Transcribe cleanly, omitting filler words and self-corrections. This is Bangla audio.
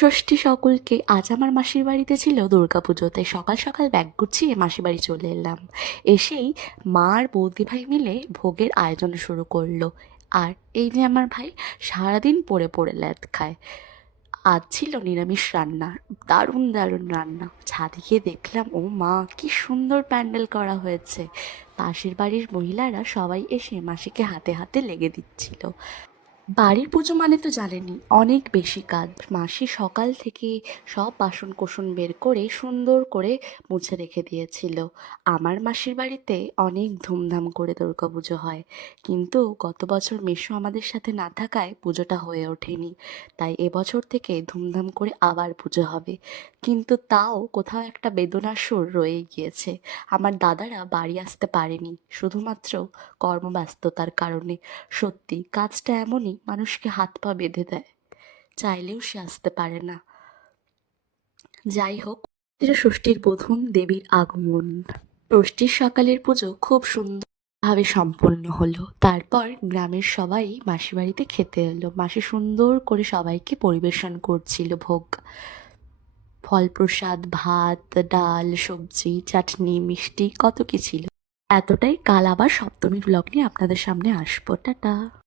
ষষ্ঠী সকলকে। আজ আমার মাসির বাড়িতে ছিল দুর্গাপুজো, তাই সকাল সকাল ব্যাগ গুছিয়ে মাসির বাড়ি চলে এলাম। এসেই মা আর বৌদি ভাই মিলে ভোগের আয়োজন শুরু করলো। আর এই যে আমার ভাই সারাদিন পড়ে পড়ে ল্যাদ খায়। আজ ছিল নিরামিষ রান্না, দারুণ দারুণ রান্না। ছাদে গিয়ে দেখলাম, ও মা, কি সুন্দর প্যান্ডেল করা হয়েছে। পাশের বাড়ির মহিলারা সবাই এসে মাসিকে হাতে হাতে লেগে দিচ্ছিল। বাড়ির পুজো মানে তো জানেনই, অনেক বেশি কাজ। মাসি সকাল থেকে সব বাসন কোসন বের করে সুন্দর করে মুছে রেখে দিয়েছিল। আমার মাসির বাড়িতে অনেক ধুমধাম করে দুর্গাপুজো হয়, কিন্তু গত বছর মেসো আমাদের সাথে না থাকায় পুজোটা হয়ে ওঠেনি। তাই এবছর থেকে ধুমধাম করে আবার পুজো হবে, কিন্তু তাও কোথাও একটা বেদনার সুর রয়ে গিয়েছে। আমার দাদারা বাড়ি আসতে পারেনি শুধুমাত্র কর্মব্যস্ততার কারণে। সত্যি কাজটা এমনই, মানুষকে হাত পা বেঁধে দেয়, চাইলেও সে আসতে পারে না। যাই হোক, এটা ষষ্ঠীর প্রথম দেবীর আগমন। ষষ্ঠীর সকালের পুজো খুব সুন্দরভাবে সম্পন্ন হলো। তারপর গ্রামের সবাই মাসি বাড়িতে খেতে এলো। মাসি সুন্দর করে সবাইকে পরিবেশন করছিল ভোগ, ফল প্রসাদ, ভাত, ডাল, সবজি, চাটনি, মিষ্টি, কত কি ছিল। এতটাই। কাল আবার সপ্তমীর ব্লগ নিয়ে আপনাদের সামনে আসবো। টাটা।